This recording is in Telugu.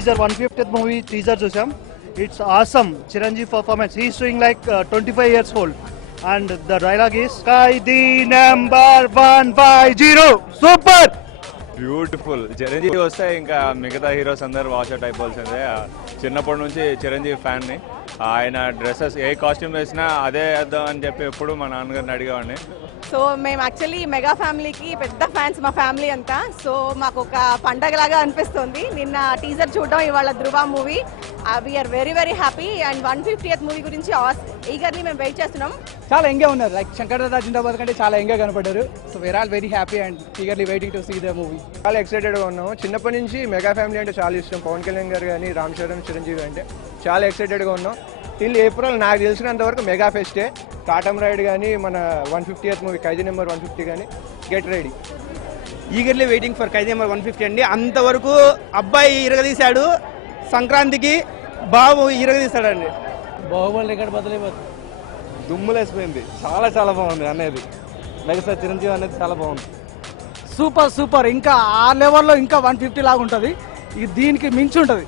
teaser 150th movie teaser చూసాం. It's awesome. Chiranjeev performance. He's showing like 25 years old. And the dialogue is Kaidi number 150. Super. Beautiful. Chiranjeevi వస్తే ఇంకా మిగతా హీరోస్ అందరు వాచ్అవుట్ అయిపోవాల్సిందే. చిన్నప్పటి నుంచి చిరంజీవి ఫ్యాన్ని. ఆయన డ్రెస్సెస్ ఏ కాస్ట్యూమ్ వేసినా అదే వేద్దాం అని చెప్పి ఎప్పుడు మా నాన్నగారిని అడిగేవాడిని. సో మేము యాక్చువల్లీ మెగా ఫ్యామిలీకి పెద్ద ఫ్యాన్స్ మా ఫ్యామిలీ అంతా. సో మాకు ఒక పండగలాగా అనిపిస్తుంది నిన్న టీజర్ చూడడం, ఇవాళ Dhruva movie. We are very very happy. And 150th movie గురించి ఈగర్లీ మేము వెయిట్ చేస్తున్నాం. చాలా ఎంగా ఉన్నారు. లైక్ శంకర్ దాదా జిందాబాద్ కంటే చాలా ఎంగా కనపడ్డారు. So we are all very happy and eagerly waiting to see the movie. చాలా ఎక్సైటెడ్గా ఉన్నాము. చిన్నప్పటి నుంచి మెగా ఫ్యామిలీ అంటే చాలా ఇష్టం. పవన్ కళ్యాణ్ గారు కానీ, రామ్ చరణ్, చిరంజీవి అంటే చాలా ఎక్సైటెడ్గా ఉన్నాం. టిల్ ఏప్రిల్ నాకు తెలిసినంత వరకు మెగా ఫెస్టే. కాటం రైడ్ కానీ, మన 150th మూవీ ఖైదీ నెంబర్ 150 కానీ, get ready. Eagerly waiting for Khaidi number 150 అండి. అంతవరకు అబ్బాయి ఇరగదీశాడు, సంక్రాంతికి బాబు ఇరగదీశాడండి. బాహుబలి రికార్డ్ బదులైపోతుంది. దుమ్ములేసిపోయింది. చాలా చాలా బాగుంది అనేది. మెగాస్టార్ చిరంజీవి అనేది చాలా బాగుంది. Super super. ఇంకా ఆ లెవెల్లో ఇంకా 150 లాగా ఉంటుంది. దీనికి మించి ఉంటుంది.